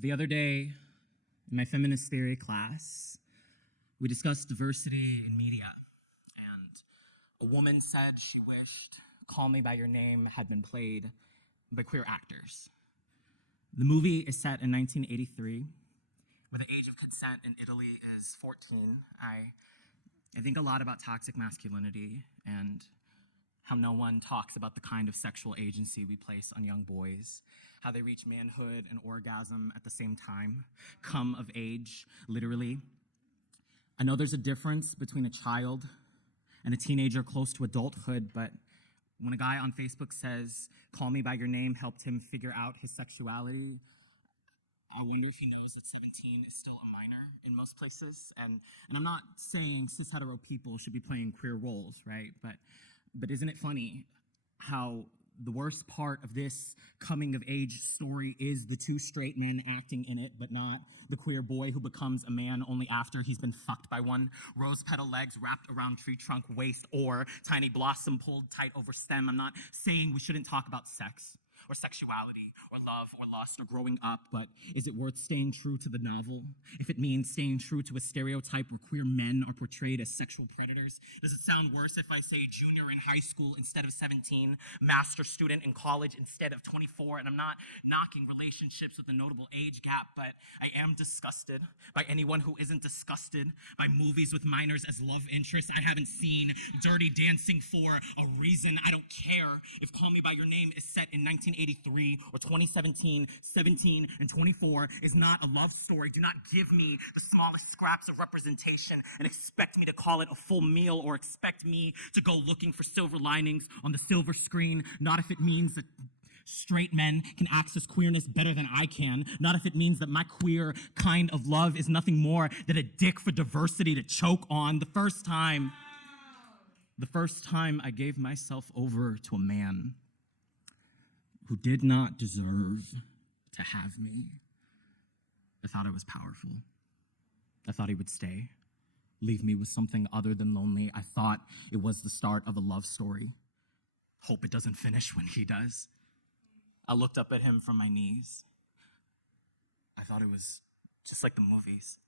The other day, in my feminist theory class, we discussed diversity in media, and a woman said she wished Call Me By Your Name had been played by queer actors. The movie is set in 1983, where the age of consent in Italy is 14. I think a lot about toxic masculinity and how no one talks about the kind of sexual agency we place on young boys, how they reach manhood and orgasm at the same time, come of age, literally. I know there's a difference between a child and a teenager close to adulthood, but when a guy on Facebook says, "Call Me By Your Name" helped him figure out his sexuality, I wonder if he knows that 17 is still a minor in most places. And I'm not saying cis hetero people should be playing queer roles, right? But isn't it funny how the worst part of this coming of age story is the two straight men acting in it, but not the queer boy who becomes a man only after he's been fucked by one? Rose petal legs wrapped around tree trunk waist, or tiny blossom pulled tight over stem. I'm not saying we shouldn't talk about sex or sexuality or love or lust or growing up, but is it worth staying true to the novel if it means staying true to a stereotype where queer men are portrayed as sexual predators? Does it sound worse if I say junior in high school instead of 17, master student in college instead of 24? And I'm not knocking relationships with a notable age gap, but I am disgusted by anyone who isn't disgusted by movies with minors as love interests. I haven't seen Dirty Dancing for a reason. I don't care if Call Me By Your Name is set in 1983 or 2017. 17 and 24 is not a love story. Do not give me the smallest scraps of representation and expect me to call it a full meal, or expect me to go looking for silver linings on the silver screen. Not if it means that straight men can access queerness better than I can. Not if it means that my queer kind of love is nothing more than a dick for diversity to choke on. The first time I gave myself over to a man who did not deserve to have me, I thought I was powerful. I thought he would stay, leave me with something other than lonely. I thought it was the start of a love story. Hope it doesn't finish when he does. I looked up at him from my knees. I thought it was just like the movies.